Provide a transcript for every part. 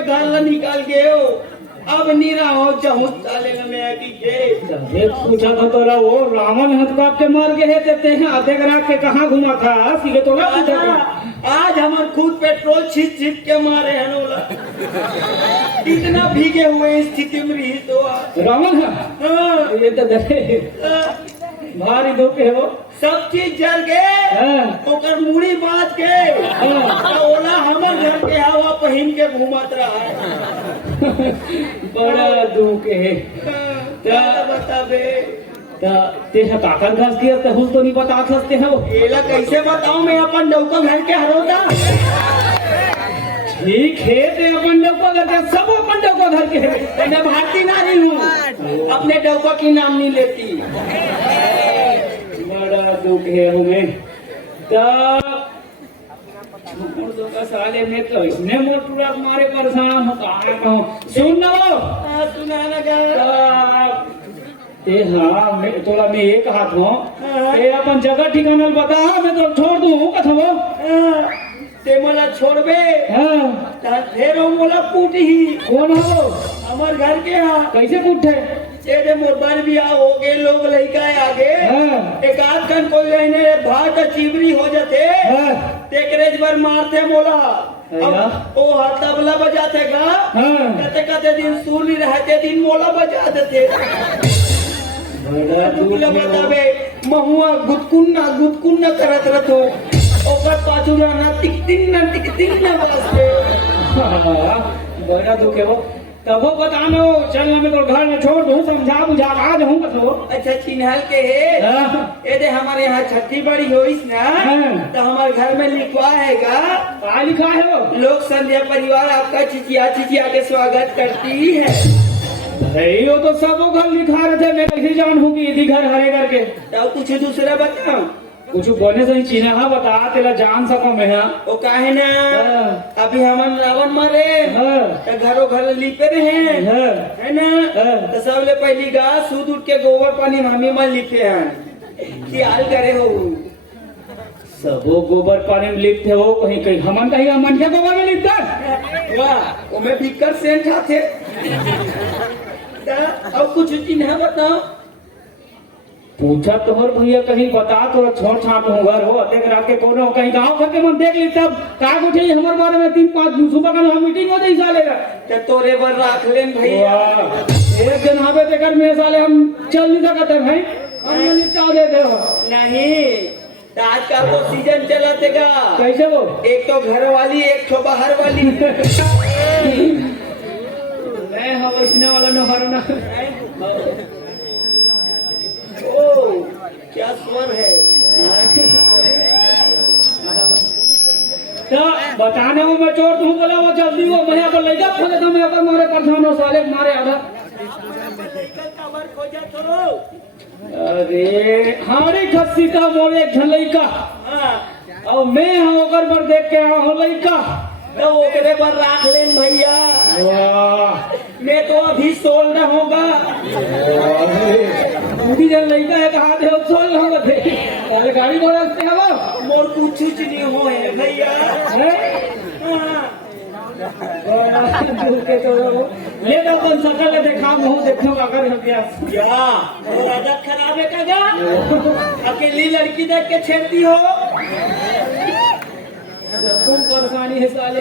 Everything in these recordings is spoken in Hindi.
गाल निकाल गए हो, अब नहीं रहा हो चाहूँ चाले में मैं की के पूछा था तोरा वो रावण हथकाप के मार के है देते हैं आधे रात के कहाँ घुमा था सीधे तोरा पूछा था। आज हमारे खुद पेट्रोल छीट छीट के मारे हैं नोला इतना भीगे हुए स्थिति में रही तो रावण है हाँ, ये तो देखे भारी दुख है वो सब चीज जल गए ओकर मुड़ी बात के ओला हमर घर के हवा पहन के घुमात रहा है बड़ा दुख है क्या बताबे ते ताकत घास किया ते हुल तो नहीं बता सकते हैं वो एला कैसे बताऊं मैं अपन डौका घर के हरोदा ठीक है ते अपन डौका घर के सब अपन डौका घर के है मैं भारती नारी हूँ अपने डौका की नाम नहीं लेती बड़ा दुख है हमें साले में तो इसने मोटूरा मारे परेशान हो कहा सुन लो सुना लगा ते हाँ मैं तोला मैं एक हाथ हूँ ते अपन जगह ठिकाना बता मैं तो छोड़ दूँ कथो ते मला छोड़बे फिर मोला कूट ही कौन हो हमार घर के यहाँ कैसे कूटे तेरे मोबाइल भी हो गए लोग लड़का आगे एक आध कन कोई रहने भात चिबरी हो जाते तेकरेज बार मारते मोला ओ हाथ तबला बजाते का कहते कहते दिन सुन रहते दिन मोला बजा देते बताबे महुआ गुदकुन्ना करत रहो ओकर पाछू रहना टिकटिन ना वास्ते बड़ा दुख है वो तब वो बताना चल मैं तो घर में छोड़ दूँ समझा बुझा आज हूँ कथो अच्छा चिन्हल के है ये हमारे यहाँ छठी बड़ी हो ना तो हमारे घर में लिखवा हैगा क्या लिखा है वो लोक संध्या परिवार आपका चिचिया के स्वागत करती है भाई वो तो सब घर लिखा रहे थे मैं कैसे जानूँ कि यदि घर हरे करके तो कुछ दूसरा बताओ कुछ बोलने से चिन्हा बता तेला जान सको मैं वो काहे ना अभी हमन रावण मारे तो घरों घर लिपे रहे है ना तो सबले पहली गा सूद उठ के गोबर पानी मम्मी में लिपे हैं ख्याल करे हो सबो गोबर पानी में लिपते हो कहीं कहीं हमन के गोबर में लिपता वाह वो मैं बिकर सेंट खाते अब कुछ चिन्ह बताओ पूछा तोहर भैया कहीं बता तो छोड़ छाट हूँ घर हो देख रात के कोनो कहीं गाँव भर के मन देख ली तब काग उठे हमारे बारे में 3-5 सुबह का मीटिंग हो जाए साले का तोरे बर राख लेन भैया एक दिन हमें देकर मेरे साले हम चल नहीं सकते भाई हम निपटा देते हो नहीं आज का तो सीजन चला देगा कैसे वो एक तो घर वाली एक तो बाहर वाली मैं हाँ वैसने वाला न हरना ओ क्या स्वर है तो बताने में मैं चोर तू बोला वो जल्दी वो मैं पर ले जा खोले तो मैं पर मारे परेशान हो साले मारे आधा अरे हमारी खस्सी का मोरे झलई का और मैं हाँ ओकर पर देख के आ हो लइका तो ओकरे पर राख लेन भैया मैं तो अभी सोल न होगा जन लड़का है कहा थे सोल न होगा थे अरे गाड़ी घोड़ा से हवा मोर कुछ नहीं हो है भैया ले तो कौन सकल देखा मुँह देखो अगर हो गया क्या राजा खराब है का अकेली लड़की देख के छेड़ती हो तुम परेशानी है साले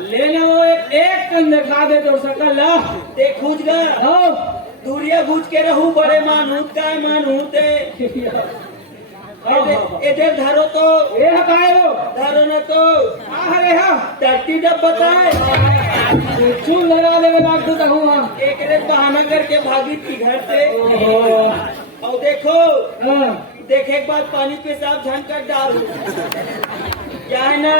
ले लो एक कन दिखा दे तो सकल ला देख घुस गया दूरिया घुस के रहू बड़े मानूत का मानूत इधर धरो तो ये हटाए हो धरो न तो अरे हाँ टट्टी डब बताए चूल लगा ले लाग तो तक वहाँ एक रे बहाना करके भागी थी घर से और देखो देखे एक बार पानी पेशाब झान कर डाल क्या है ना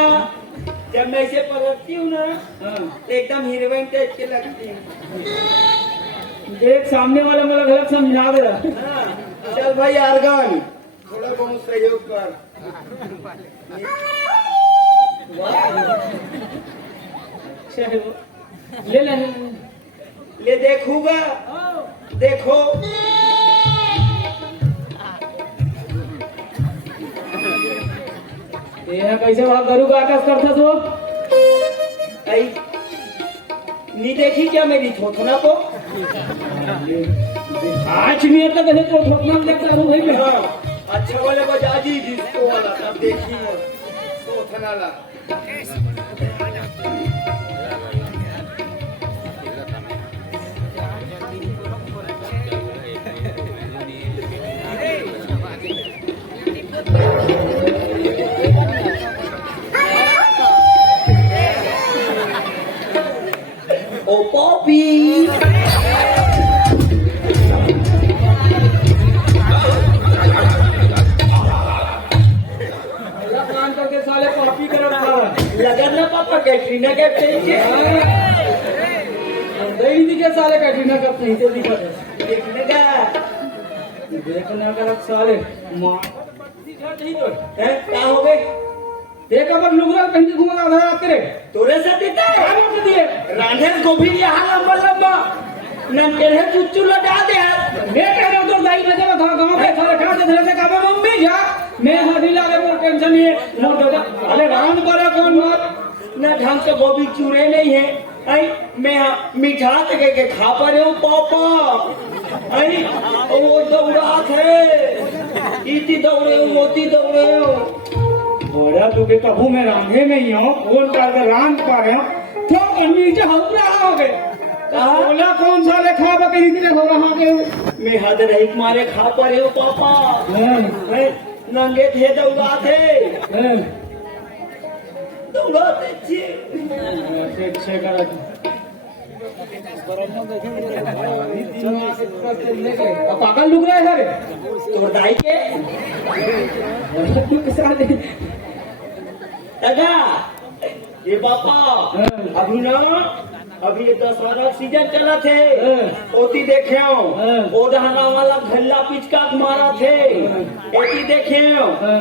जब मैं इसे पकड़ती हूँ ना तो एकदम हीरोइन टाइप के लगती है देख सामने वाला मेरा गलत समझा दे रहा चल भाई आर्गन थोड़ा बहुत सहयोग कर ले देखूंगा देखो ये कैसे वहाँ गरु का आकाश करता तो नहीं देखी क्या मेरी थोथना को? आज नहीं है तो कैसे तो ठोकना देखता हूँ भाई मैं। अच्छा वाले बजा जी जिसको वाला तब देखी थोथना ला। ओ पॉपी मान करके साले कॉपी कर रहा है। लगन ना पापा कैटरीना के नहीं के साले कैटरीना का नहीं तो दिक्कत है। देखने का देखना कर साले मां है क्या हो गए? एक बार लुगरा कहीं घूमना था तेरे तोरे से देता है क्या बोल दिए राधे गोभी यहाँ लंबा लंबा नंगे चुच्चू लगा दे मैं कह रहा हूँ तो दाई बजे में गाँव के सारे खा दे रहे थे कब मम्मी जा मैं हदी लागे मोर टेंशन नहीं है मोर दादा अरे राम करे कौन बात न ढंग से गोभी चूरे नहीं है आई मैं मीठा तक के खा पा रहे हूँ पापा आई वो दौड़ा थे इतनी दौड़े हो मोती दौड़े हो बोला तू के कबू में रांधे नहीं हो कौन कर रांध पा रहे हो तो अम्मी जो हम रहा हो गए बोला कौन सा ले खा बके इतने हो रहा के मैं हद रही मारे खा पा रहे हो पापा नंगे थे दौड़ा थे दौड़ाते अच्छे करा पागल लुक रहा है सर तो दाई के दादा ये पापा अभी ना अभी ये दशहरा सीजन चला थे ओती देखे ओ डहाना वाला घल्ला पिचका मारा थे एती देखे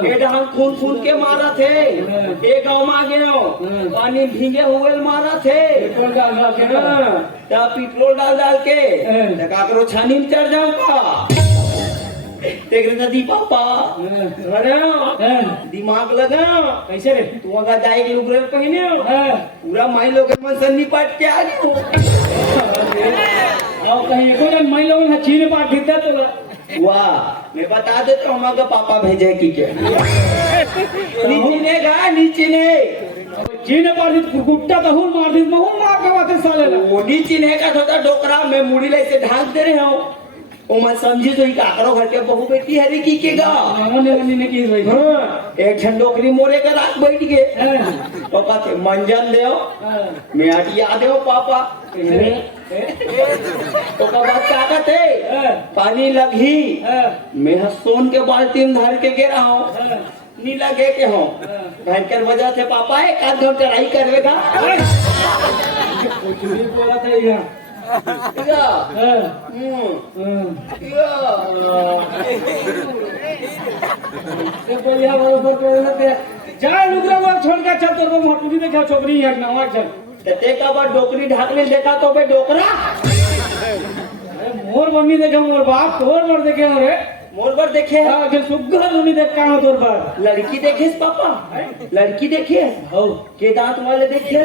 ए डहान खून खून के मारा थे ए गाँव में गए पानी भीगे हुए मारा थे पेट्रोल डाल डाल के करो छानी में चढ़ जाऊंगा देख नदी पापा दिमाग लगा कैसे रे तू अगर जाएगी उग्र कहने पूरा माई लोग मन से निपट के आ गए कहीं को जब माई लोग चीन पाट देता तो वाह मैं बता देता हूँ अगर पापा भेजे की क्या नीचे ने गा नीचे ने चीन पाट गुट्टा तो हूँ मार दी महूँ मार के बातें साले वो नीचे ने का होता डोकरा मैं मुड़ी ले से ढांक दे रहे हूँ ओ मैं समझी तो काकरो घर के बहू बेटी है रे की के गा ने की भाई एक ठंडोकरी मोरे का रात बैठ गए पापा थे मंजन दे मैं हटिया दे पापा तो का बात क्या कहते पानी लगी मैं सोन के बाल्टी में धर के गिरा हूँ नी लगे के हो भयंकर वजह से पापा एक आध घंटा रही करेगा बोला था यहाँ जा लुगरा छोड़ के चल तो मोटूरी देखा छोकरी है नवा चल देखा बार डोकरी ढाक में देखा तो बे डोकरा मोर मम्मी देखे मोर बाप तोर मोर देखे रे मोर पर देखे सुग्घर मम्मी देख का तोर बाप लड़की देखे पापा लड़की देखे के दांत वाले देखे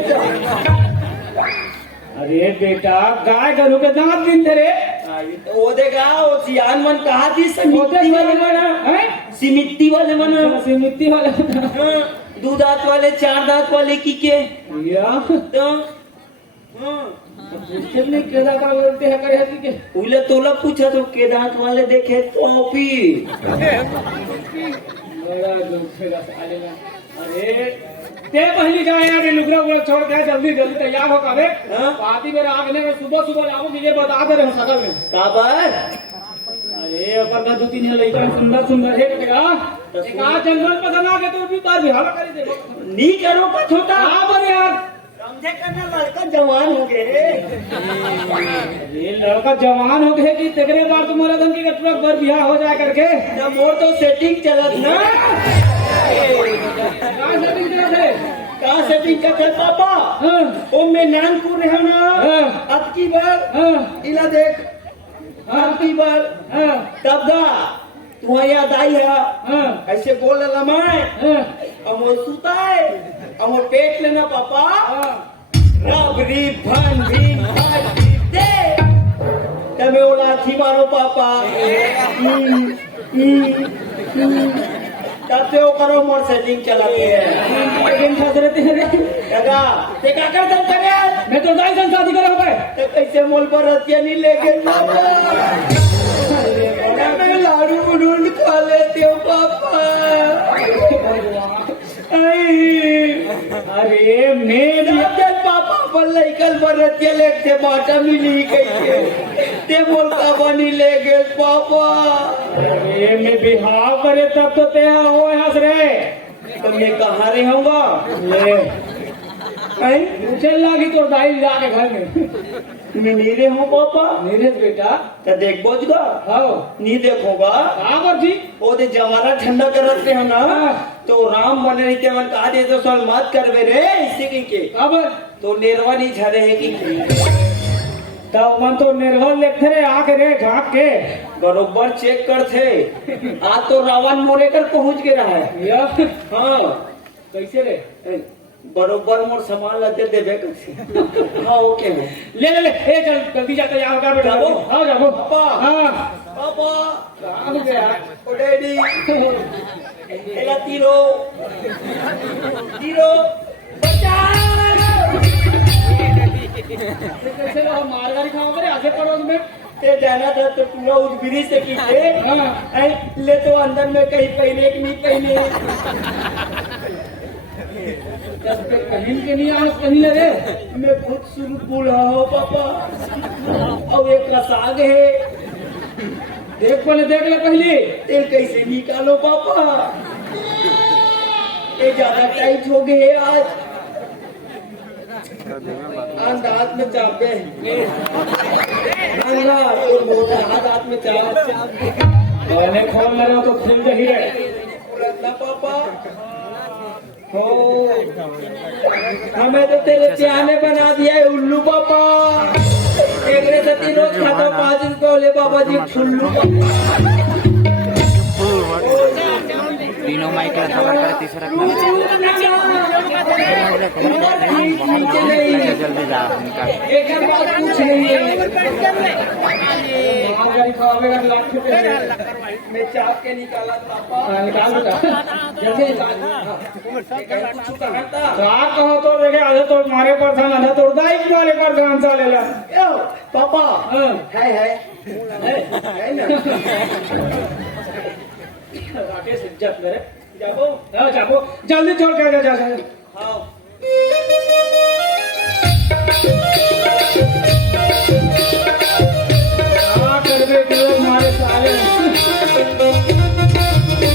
अरे बेटा गाय गरु के दांत दिन रे तो वो देखा वो सियान मन कहा थी समिति वाले मन सिमिट्टी वाले मन सिमिट्टी वाले दो दांत वाले चार दांत वाले की के तो नहीं केदा का बोलते हैं करे के उले तोला पूछा तो के दांत वाले देखे तो मोपी बड़ा दुखेगा साले में अरे ते पहली जाए यार लुगरा वो छोड़ दे जल्दी जल्दी तैयार हो काबे पार्टी में आगने में सुबह सुबह आओ मुझे बता दे रहे सकल में काबर अरे अपर का दो तीन लड़का सुंदर सुंदर है बेटा का जंगल पसंद आ के तो भी तार बिहार कर दे नी करो का छोटा हां पर यार समझे करना लड़का जवान हो गए ये लड़का जवान हो गए कि तेरे बार तुम्हारा धन की ट्रक भर बिहार हो जाए करके जब मोर तो सेटिंग चलत ना कहाँ सेटिंग करते पापा ओ मैं नानपुर है ना अब की बार इला देख अब की बार तब दा तू याद आई है ऐसे बोल रहा मैं अमोल सुता है अमोल पेट लेना पापा रबरी भन भी लाठी मारो पापा तब से वो करो मोर सेटिंग चलाती है लेकिन फंस रहते हैं रे। काका ते का कर सकते हैं मैं तो दाई संग शादी करा हुआ है। तो कैसे मोल पर रतिया नहीं लेके मैं लाडू बुलून खा लेती हूँ पापा अरे मैं जब पापा पर लइकल पर रतिया लेके बाटा मिली कैसे ते बोलता बनी ले गए पापा अरे मैं बिहाव करे तब तो ते हो हंस रे। तो मैं कहाँ रहूंगा ले चल लागी तो दाई जाके घर में मैं नहीं रहूँ पापा नीरज बेटा तो देख बोझगा आओ नहीं देखोगा कहाँ पर थी वो दे जमाना ठंडा कर रखते हैं ना तो राम बने रहते मन कहा दे तो सल मत करवे रे इससे कहीं के अब तो नेरवा नहीं झरे है कि तब मन तो निर्भर लेते रे आके रे झाँक के बरोबर चेक कर थे आज तो रावण मोरे कर पहुंच गया है या हाँ कैसे रे बरोबर मोर सामान लाते देवे कैसे हाँ ओके है ले ले ले ए चल जल्दी जाकर यहाँ का बेटा जाबो? आओ जाबो पापा हाँ पापा कहाँ हो गया ओ डैडी एला तीरो तीरो कैसे लो हम मारगाड़ी खाओगे आगे पड़ोस में ते जाना था तो पूरा उस ब्रिज से कीजिए हाँ। ले तो अंदर में कहीं पहने कि नहीं पहने कहीं के नहीं आज कहीं रे मैं खुद शुरू बूढ़ा हो पापा अब एक का साग है देख ले पहले ते कैसे निकालो पापा ये ज्यादा टाइट हो गए आज हाथ में चापे हाथ में चाप मैंने खोल लगा तो खुल ही रहे उलटना पापा हो हमें तो तेरे प्याने बना दिया है उल्लू पापा एक रेती रोज खाता 5 रुपए वाले बाबा जी फुल्लू तीनों माइक का कवर कर तीसरा जल्दी जा उनका एक बात कुछ नहीं है मारगाड़ी खाओगे लाख रुपए मैं चाप के निकाला पापा निकाल बेटा जल्दी निकाल कुछ कहता क्या कहो तो देखे आधे तो मारे पर था आधा तो दाई वाले पर ध्यान सा ले ला पापा हाँ। है ना राकेश इज्जत मेरे जाबो हाँ जाबो जल्दी छोड़ के जा हाँ हाँ करबे जो मारे साले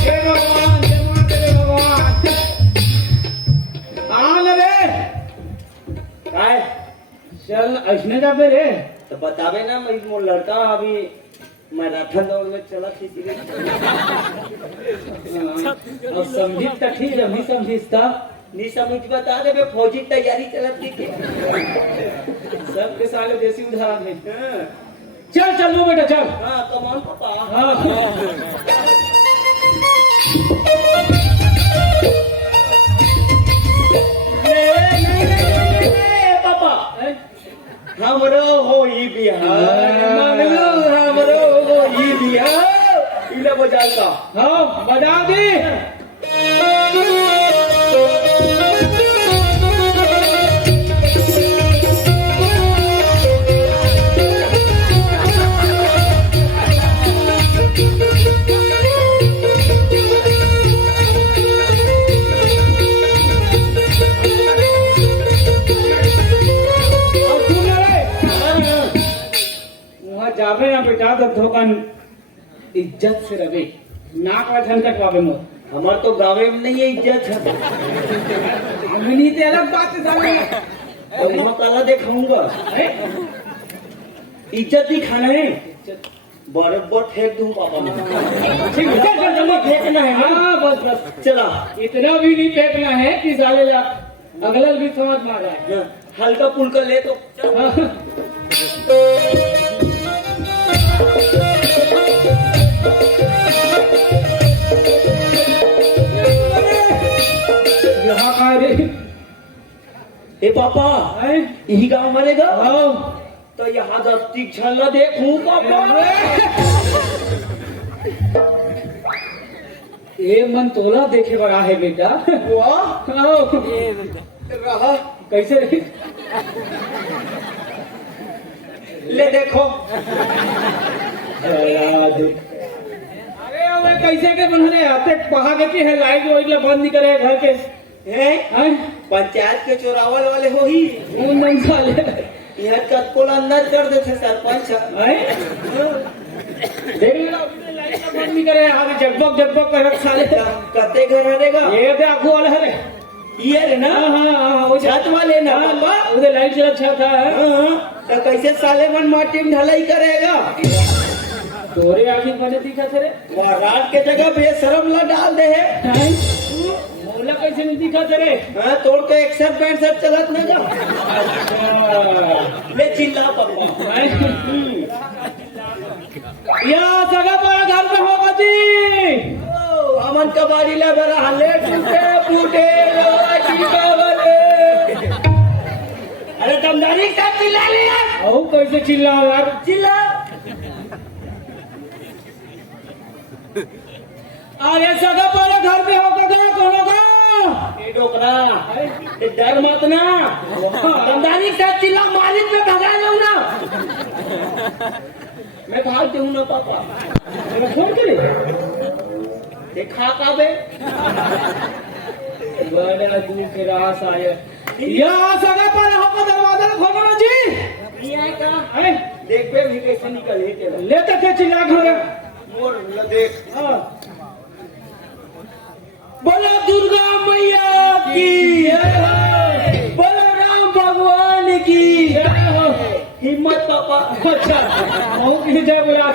हे भगवान जय मां तेरे भगवान आन रे काय चल ऐसने जाबे रे तो बतावे ना मैं मोर लड़का अभी मैराथन दौड़ में चला थी अब समझित तो ठीक है नहीं समझिस था नहीं समझ बता दे बे फौजी तैयारी चलत थी के सबके साले देसी उदाहरण है चल चल लो बेटा चल हाँ कमान पापा हाँ पापा हमरो हो ही बिहार मांगलो हमरो हो ही बिहार इला बजाल का हाँ बजा दी जावे ना बेटा तो धोकन इज्जत से रहे नाक में धन कटवावे मो हमार तो गाँव में नहीं है इज्जत है हमनी ते अलग बात जावे और मैं काला दिखाऊंगा इज्जत ही खाना है बराबर फेंक दूं पापा ठीक है चल जल्दी फेंकना है हाँ बस बस चला इतना भी नहीं फेंकना है कि साले ला अगला भी समझ में आ जाए हल्का पुल्का ले तो यहाँ का रे ए पापा हैं? यही गाँव मरेगा आओ तो यहाँ 10 तीक्षण ल देखूं पापा। ये मन तोला देखे बड़ा है बेटा। वाह रहा कैसे ले देखो। अरे हमें कैसे के बनने आते कहा के है लाइट वाइट बंद नहीं करे घर के हैं? पंचायत के चोरावल वाले हो ही उन नहीं साले यहाँ कतकोल अंदर कर देते सरपंच। देख लेना लाइट बंद नहीं करे आगे जगबग कर रख साले। कते घर रहेगा ये पे आगू वाला है ये रे ना। हाँ वो छत वाले ना पापा। उधर लाइट से अच्छा था। तो कैसे साले मन माटी में ढलाई करेगा? तोरे आखिर मैंने दिखा थे रे रात के जगह बेशरम ला डाल दे है। मोला कैसे नहीं दिखा थे रे? हाँ तोड़ के एक सब पैंट सब चलत ना जा। ले चिल्ला पकड़ा। या जगह पर घर में होगा जी। अमन कबाड़ी ले बरा ले टूटे फूटे अरे दमदारी सब चिल्ला ले यार। ओ कैसे चिल्लाओ यार? चिल्ला। अरे जगह पर घर में होगा कौन होगा? ये डोकरा ये डर मत ना। दमदारी सब चिल्ला मालिक में भगा लो ना। मैं भाग दूँ ना पापा। मेरा छोड़ के देखा का बे बड़ा दूर के रास आए। या जगह पर होगा दरवाजा खोलो ना जी। नहीं आए का अरे देख पे भी कैसे निकले तेरा। लेते थे चिल्ला घर। मोर ल देख। हाँ बोलो दुर्गा मैया की बोलो राम भगवान की हिम्मत पापा। अच्छा वो किसी जय बोला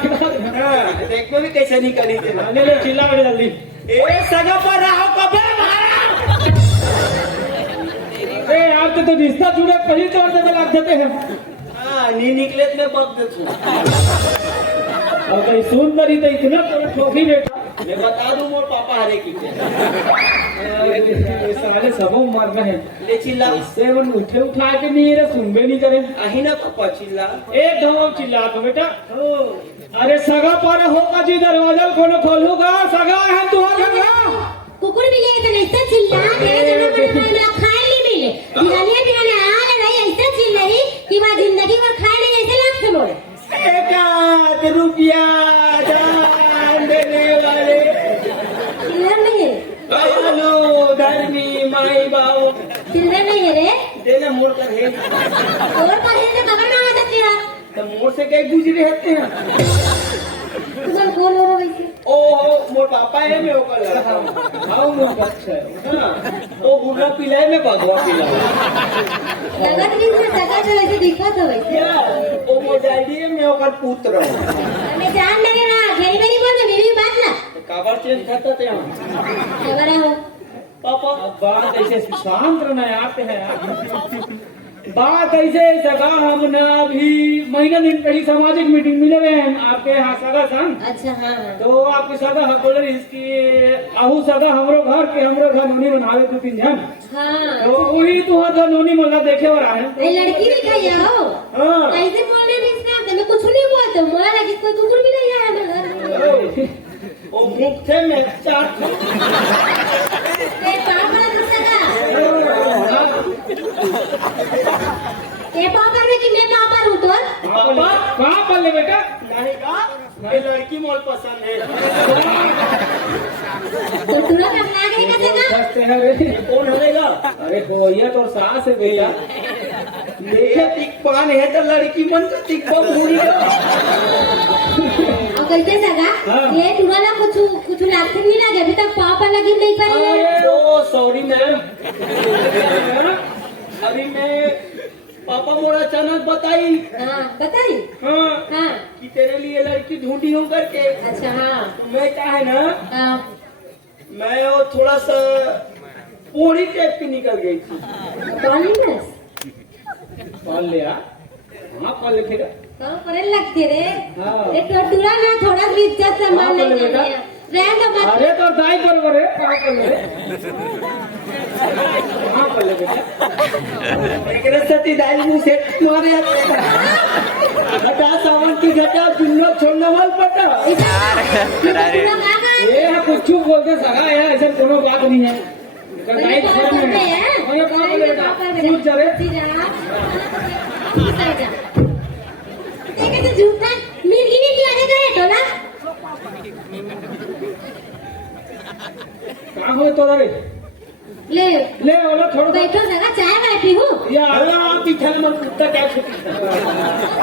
देख पे भी कैसे निकली तेरा। ले ले चिल्ला कर जल्दी। ए सगा पर रहो कबे मारा। ए यार तो रिश्ता जुड़े पहली तौर पे लग देते हैं। हाँ नी निकले तो मैं बक दे तू। और कहीं सुंदरी तो इतना बड़ा ट्रॉफी बेटा। मैं बता दूं मोर पापा हरे की साले सबों मर रहे हैं। ले चिल्ला। इससे वो उठे उठा के नहीं रहे सुनबे नहीं करे। आही ना पापा चिल्ला। एक धमाव चिल्ला तो बेटा। अरे सगा पर होगा जी दरवाजा खोलूगा सगा है तुम्हारा। कुकुर मिले तो ऐसा चिल्ला मेरे जन्म पर मैं खाए नहीं मिले दिवालियां दिवाने आने नहीं ऐसा चिल्ला ही कि मैं जिंदगी भर खाए नहीं ऐसे लगते मोरे। एक रुपया दान देने वाले चिल्लर नहीं है। हेलो धर्मी माई बाबू चिल्लर नहीं है रे। देना मोड़ कर है। और पर है तो कबर ना आदत किया। तो मोड़ से कई गुजरे रहते हैं। तुम कौन हो वैसे? ओ मोर पापा है मैं ओकर लड़का हूं। हाँ वो बच्चा है। ओ बुढ़ा पिलाए में भगवा पिलाए। लगत भी से सगा जो ऐसे दिखा तो वैसे। क्या ओ मोर डैडी है मैं ओकर पुत्र हूं। मैं जान लगे ना घेरी मेरी बोल दे मेरी बात ना। काबर चेंज करता थे हम खबर हो पापा। अब बात ऐसे शांत रहना आते हैं यार। बात ऐसे सगा हम ना अभी महीना दिन पहले सामाजिक मीटिंग मिले हुए हैं आपके यहाँ सगा सन। अच्छा हाँ हाँ। तो आपके सगा हम बोले इसकी आहू सगा हमरो घर नोनी बनावे 2-3 जन। हाँ तो वही तुम्हारा नोनी मोला देखे और आए। ये लड़की भी कही हो। हाँ ऐसे बोलने में इसका मैं कुछ नहीं हुआ तो मोला लगी कोई कुकुर भी नहीं आया मेरे घर। ओ मुख से मैं चाट ए पापा ने सगा। ए पापा में कि मैं पापा हूँ तो। पापा कहाँ पल ले बेटा? नहीं का ये लड़की मोल पसंद है। तो तुरंत अपना गए का सगा। हंसते हैं रे। ये कौन होगा? अरे भैया तो सास है भैया। ये तिकपान है तो लड़की मन का तिकपा पूरी है। और कैसे सगा? हाँ। ये तुम्हारा कुछ लागते नहीं लगे अभी तक पापा लगी नहीं पाई। अरे ओ सॉरी मैम। अभी मैं पापा मोरा अचानक बताई हाँ बताई। हाँ हाँ कि तेरे लिए लड़की ढूंढी हूँ करके। अच्छा हाँ मैं क्या है ना हाँ। मैं वो थोड़ा सा पूरी टाइप की निकल गई थी। पानी में पल ले यार। हाँ पल ले फिर। कहाँ पर लगते रे। हाँ। ये टोटूरा ना थोड़ा भी इज्जत सम्मान हाँ, नहीं बोले बेटा। करते। रहने दो बात। अरे तो दाई कर रे कहाँ कर ले कहाँ पर ले बेटा एकरे सती दाई मुंह से मारे घटा सावन की घटा दुनिया छोड़ने वाल पटा ये है कुछ बोलते सगा है ऐसा कोनो बात नहीं है कहीं घर में ये कहाँ पर ले बेटा पूछ जा रे झूठा मिर्गी ने किया है करे टोला कहाँ हो तो रे ले ले वाला थोड़ा बैठो जरा चाय बैठी हूँ या अल्लाह पीछे में कुत्ता क्या छुपी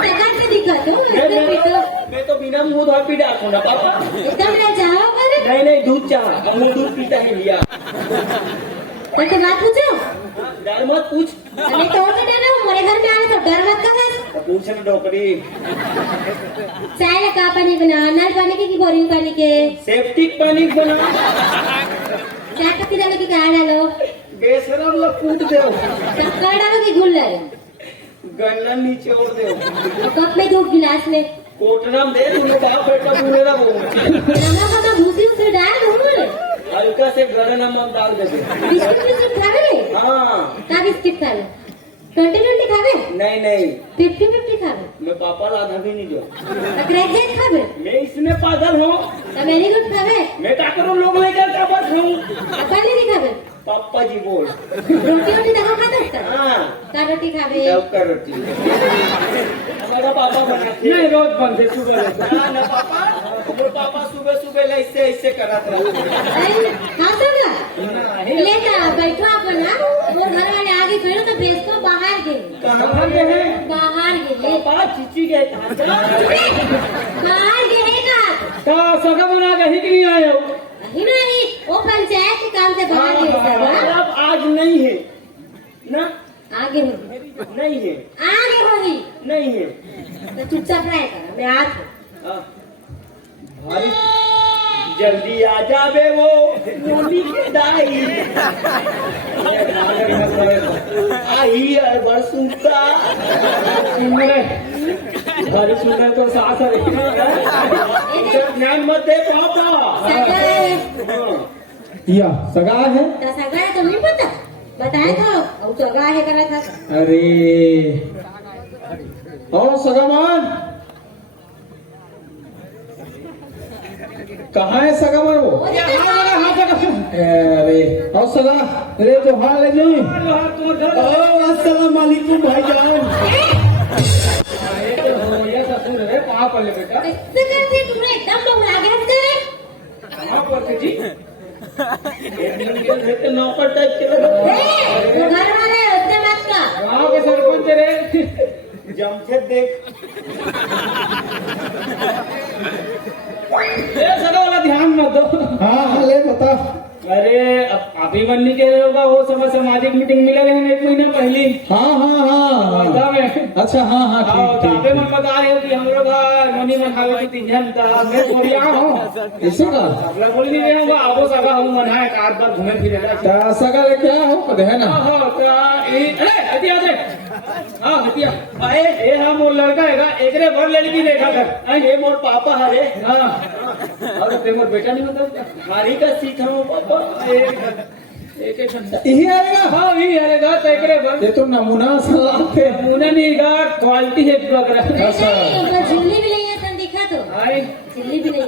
कहाँ से दिक्कत हो मैं तो बिना मुंह धोए पी डालूं ना पापा एकदम ले जाओ करे नहीं नहीं दूध चाह हमने दूध पीता है लिया तो बात पूछो डर मत पूछ अरे तो और डर हो मेरे घर में आने तो डर मत कर पूछ ना डॉक्टरी चाय में का पानी बना नल पानी के की बोरिंग पानी के सेप्टिक पानी बना चाय पत्ती डालो कि कहाँ डालो बेसरम लोग कूट दो शक्कर डालो कि गुल डालो गन्ना नीचे और दो कप में दो गिलास में कोटरम दे तूने कहा बेटा तूने ना बोल नमक का भूसी उसमें डाल दूंगा हल्का से गरम नमक डाल दे बिस्किट बिस्किट खावे हाँ का बिस्किट खावे 20 खावे नहीं नहीं 50 खावे मैं पापा आधा भी नहीं दो ग्रेजुएट खावे मैं इसमें पागल हूँ तो वेरी गुड खावे मैं क्या करूँ लोग लेकर का बस हूँ अपन नहीं खावे पापा जी बोल रोटी रोटी दवा खाता है हाँ का रोटी खावे सब कर रोटी हमारा पापा बनाते नहीं रोज बनते सुबह हाँ ना पापा मेरे पापा सुबह सुबह ऐसे ऐसे करा था हाँ तो ना लेता बैठो अपन ना वो घर वाले आगे खड़े तो बेच को बाहर गिर कहाँ गए हैं बाहर गिर पापा चीची गए बाहर गिरेगा का सगा बना के ही कि नहीं आए हो ही नहीं वो पंचायत के काम से बाहर गिरेगा अब आज नहीं है ना आगे हो नहीं है आगे होगी नहीं है तो चुपचाप रहेगा मैं आज हाँ। भाई जल्दी आ जावे वो मम्मी के दाई आई अरबर सुनता बड़ी सुंदर तो सास है ध्यान मत दे पापा सगा है या सगा है तो सगा है तो नहीं पता बताया था और सगा है करा था अरे ओ सगामान कहाँ है सगामान वो अरे और सगा रे जो हाल है जी अस्सलाम वालेकुम भाईजान ये ससुर है कहाँ पर ले बेटा ऐसे करते तुमने एकदम लोग आगे हट गए कहाँ पर थे जी नौकर टाइप के लगे वो घर वाले उसने मत का वहाँ के सरपंच रे जमशेद देख सगा वाला ध्यान मत दो हाँ ले बता अरे अभिमन्यु के होगा वो समय सामाजिक मीटिंग मिले हैं 1 महीना पहले हाँ हाँ हाँ वर्धा में अच्छा हाँ हाँ ठीक ताबे ठीक मन बता रहे हो कि हम लोग नोनी में खावे की 3 घंटा मैं बोलिया हूँ इसी का अगला बोल नहीं रहे आबो सगा हम मनाए कार बार घूमे फिरे क्या सगा ले क्या हो है ना हां हतिया दे हां हतिया आए ए हम वो लड़का हैगा एकरे भर लड़की देखा कर ये मोर पापा हरे हां और ते मोर बेटा नहीं मतलब हारी का सीख हम पापा एक घंटा यही आएगा हां ये आएगा तो एकरे भर ये तो नमूना सलाह थे मुना नहीं गा क्वालिटी है पूरा करा नहीं झिल्ली भी नहीं है सन दिखा तो आई झिल्ली भी नहीं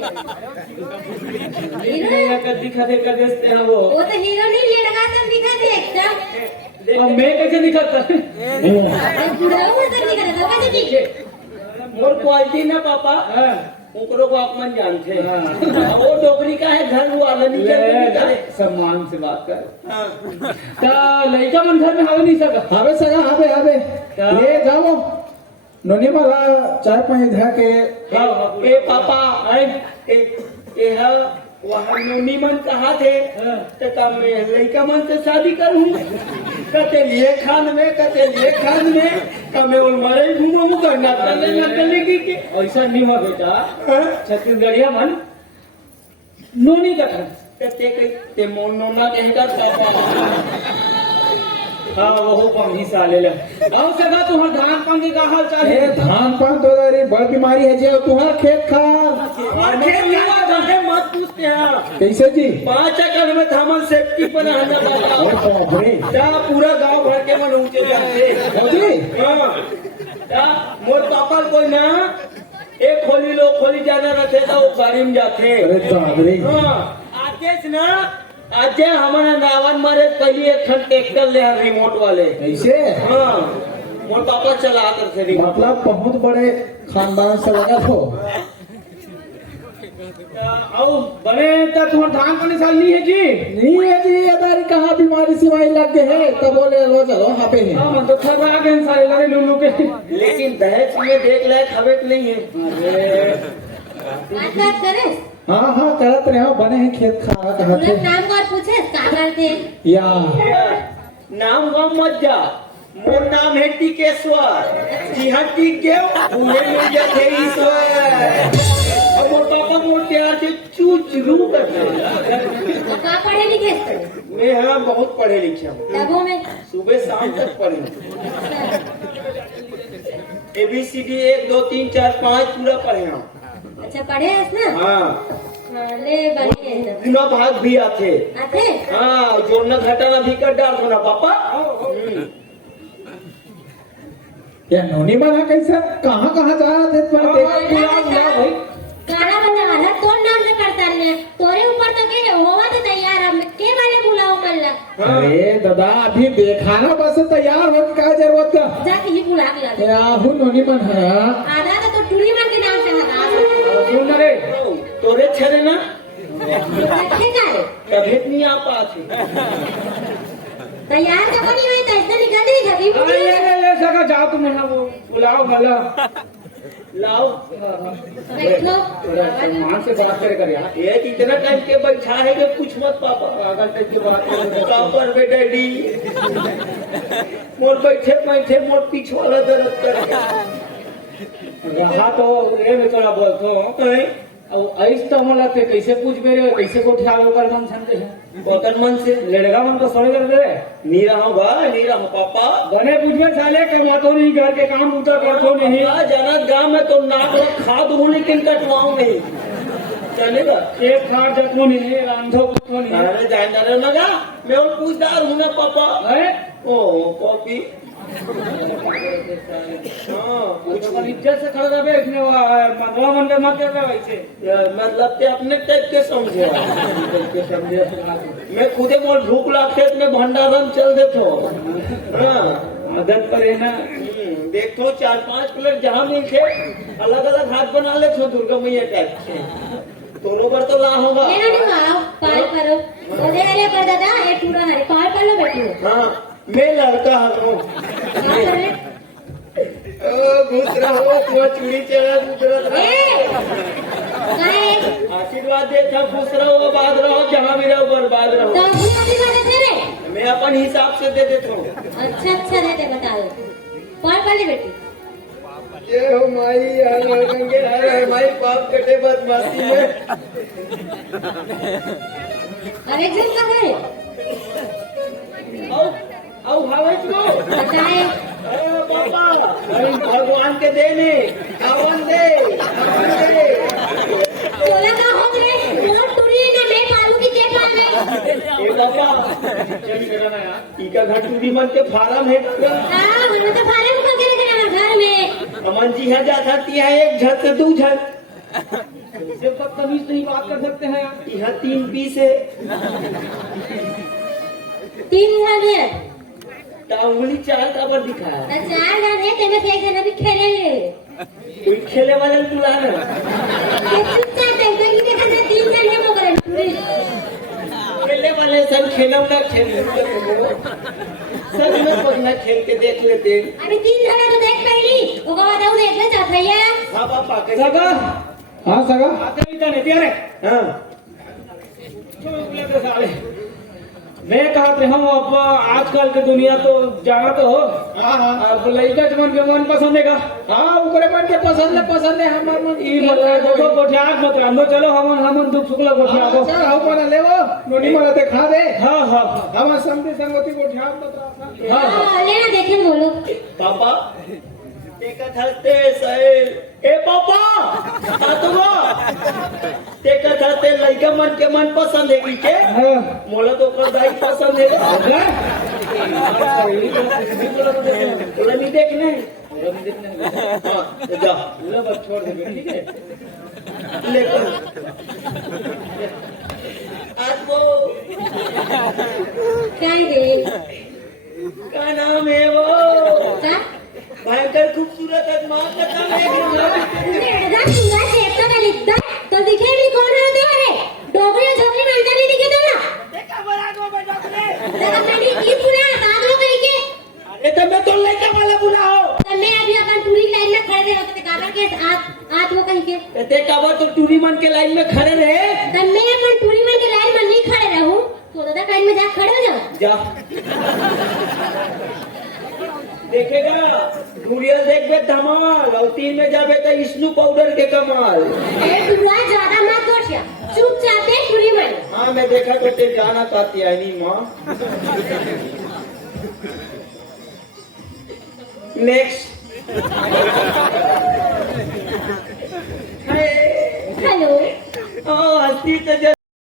है ये का दिखा दे कर देते हैं वो वो तो हीरो नहीं लड़का सन दिखा दे एकदम अब मैं कैसे दिखाता बुरा हुआ सन दिखा था कैसे दिखे मोर क्वालिटी ना पापा हां उनको को आप मन जानते हैं वो डोकरी का है घर वाला नहीं ले सम्मान से बात कर हाँ। ता लड़का मन घर में हवे नहीं सका आवे सगा आवे आवे ले जाओ नोनी वाला चाय पानी धा के ए पापा ए है वहाँ नोनी मन कहा थे तो तब मैं लड़का मन से शादी करूँ कते लिए खान में तब मैं उन मरे घूमू करना चलेगी कि ऐसा नहीं है बेटा छत्तीसगढ़िया मन नोनी का था ते मोन नोना कहेगा हाँ वो कम ही साले ले और सगा तुम्हारा धान पानी का हाल चाल अरे धान पान तो अरे बड़ बीमारी है जो तुम्हारा खेत खार मत पूछते हैं कैसे जी 5 एकड़ में थामन सेफ्टी पर रहने वाला क्या पूरा गांव भर के मन ऊंचे जाते जी मोर पापा कोई ना एक खोली जाना रखे तो वो गाड़ी में जाते अरे बाप रे आते ना आज हमारा रावण मारे पहले एक ट्रैक्टर ले रिमोट वाले कैसे हाँ मोर पापा चला करते रिमोट मतलब बहुत बड़े खानदान से लगा तो और बड़े तो तुम्हारा धान का निशान नहीं है जी नहीं है जी अदारी कहाँ बीमारी सिवाई लग गए है तब बोले लो चलो यहाँ पे है हाँ मन तो थक रहा है सारे लगे लुल्लू के लेकिन दहेज में देख लायक हवे के नहीं है बात करे हाँ करत रहे हो बने हैं खेत खा तुम कहते लोग नाम और पूछे का करते या नाम गाँव मत जा मोर नाम है टिकेश्वर जी हाँ टिक गए उन्हें मिल जाते ईश्वर और मोर पापा मोर प्यार से चूचलू करते तो का पढ़े लिखे थे? मैं हाँ बहुत पढ़े लिखे हूँ तबो में सुबह शाम तक पढ़े ABCD 1 2 3 4 5 पूरा पढ़े हम अच्छा पढ़े है ना हाँ हाँ, ले बढ़िया है गुना भाग भी आते आते हाँ जोड़ना घटाना भी कर डाल दो ना पापा या नोनी बना कैसे कहाँ कहाँ जा रहे थे पर देख गाना बंदा वाला तो नाम से करता है तोरे ऊपर तो के होगा तो तैयार अब के वाले बुलाओ मल्ला अरे दादा अभी देखा ना बस तैयार हो के क्या जरूरत का जाके ही बुला के ला दे याहू नोनी बन है आधा तो टूरी मार के नाम से हटा सुन रे तोरे छे ना रखे का है कभी नहीं आ पाते तैयार तो बनी हुई तो ऐसे निकल दी घड़ी अरे ले सका जाओ तुम ना वो बुलाओ मला लाओ बैठ लो सम्मान से बात करे यार ये इतना टाइम के बैठा है कि कुछ मत पापा पागल टाइप की बात करो पर बे डैडी मोर बैठे मोर पीछे वाला दर्द कर यहाँ तो ये में थोड़ा बोलतो और ऐस तो मला ते कैसे पूछ बेरे कैसे को ठावे कर मन समझे कौतन मन से लड़का मन तो सोने कर दे नहीं रहा पापा गने पूछे साले के मैं तो नहीं घर के काम उतर करतो नहीं जाना गाँव में तो नाक खा दू लेकिन कटवाऊ नहीं चलेगा एक खाट जको नहीं रांधो को नहीं अरे जाने लगा मैं और पूछदार हूँ ना पापा है ओ पॉपी हाँ कुछ पर इज्जत से खड़ा रहे इसमें मंगवा मन के मत कर वैसे मतलब ते अपने टाइप के समझे मैं खुदे मोर भूख लागते मैं भंडारन चल देतो हाँ मदद करे ना देखो 4-5 प्लेट जहाँ मिलते अलग अलग हाथ बना ले तो दुर्गा मैया टाइप से दोनों पर तो ला होगा ये ना आओ पाल करो ओदे वाले पर दादा ये टूरा हरे पाल कर लो बैठो हाँ मैं लड़का हूँ घुस रहा हो कुआ चूड़ी चढ़ा आशीर्वाद दे था खुश रहो आबाद रहो जहाँ भी रहो बर्बाद रहो तो अभी अभी वाले थे रे मैं अपन हिसाब से दे देता हूँ अच्छा दे बता दो पाल कर ले बेटी ये हो माई गंगे हर माई पाप कटे बदमाशी में अरे झूठ का है आओ हवे तो बताए अरे पापा अरे भगवान के देने आवन दे बोला का हो गए बहुत टूरी ना मैं पालू की के पाल में ये पापा चल करना यार इका घर टूरी मन के फार्म है हां मैंने तो फार्म को के रखना घर में अमन जी है जा सकती है एक झट से दू झट इससे बदतमीज नहीं बात कर सकते हैं यार यहाँ 3 पीस है 3 घर है उंगली 4 का पर दिखाया तो 4 घर है तेरे पे एक अभी खेलेंगे कोई खेले वाले बुलाना चुपचाप ऐसे ही देखा 3 घर है वो घर खेलने वाले सब खेलो ना खेल सब में कोई ना खेल के देख लेते अभी 3 घर है तो देख पहली वो का बताऊं देख ले चाहत भैया हाँ पापा के सगा हाँ सगा आते भी तो नहीं दिया रे हाँ बोले तो साले मैं कहते हम अब आजकल की दुनिया तो जाना तो हो अब लड़का जमन के मन पसंद है का हाँ उकरे मन के पसंद है हमार मन ई मतलब देखो गोठियाक मत अंदर चलो हम दुख सुखला गोठियाक चल आओ बना ले वो नोनी मला दिखा दे हाँ हाँ हम संगति संगति को ध्यान मत रखना हां लेना देखे बोलो पापा देखत हसते सैल ए पापा आतुआ देखत हसते लड़का मन के मन पसंद है की के मोला तो कर दाई पसंद है तोला नहीं देखना है हाँ, तो जा पूरा बस छोड़ दे ठीक है लेकर आज वो काय रे का नाम है वो का भयंकर खूबसूरत है माँ का नाम है तुझा तुझा शेपटा का लिखता तो दिखे भी कौन है तो रे डोगरी झोगरी मानता नहीं दिखे तो ना देखा बड़ा गो बेटा ने तेरा मैंने की पुरा बात लो कहीं के अरे तो मैं तो लड़का वाला बुलाओ तो मैं अभी अपन पूरी लाइन में खड़े रहे होते काबर के आज वो कहीं के ते काबर तो टूरी मन के लाइन में खड़े रहे तो मैं अपन पूरी में के लाइन में नहीं खड़े रहूं तो दादा लाइन में जा खड़े हो जाओ जा देखेगा गुड़िया देख बे धमाल और 3 में जाबे तो स्नू पाउडर के कमाल ए दुआ ज्यादा मत सोचिया चुपचाप है पूरी में हाँ मैं देखा बेटे जाना चाहती है नहीं माँ नेक्स्ट हेलो हस्ती तो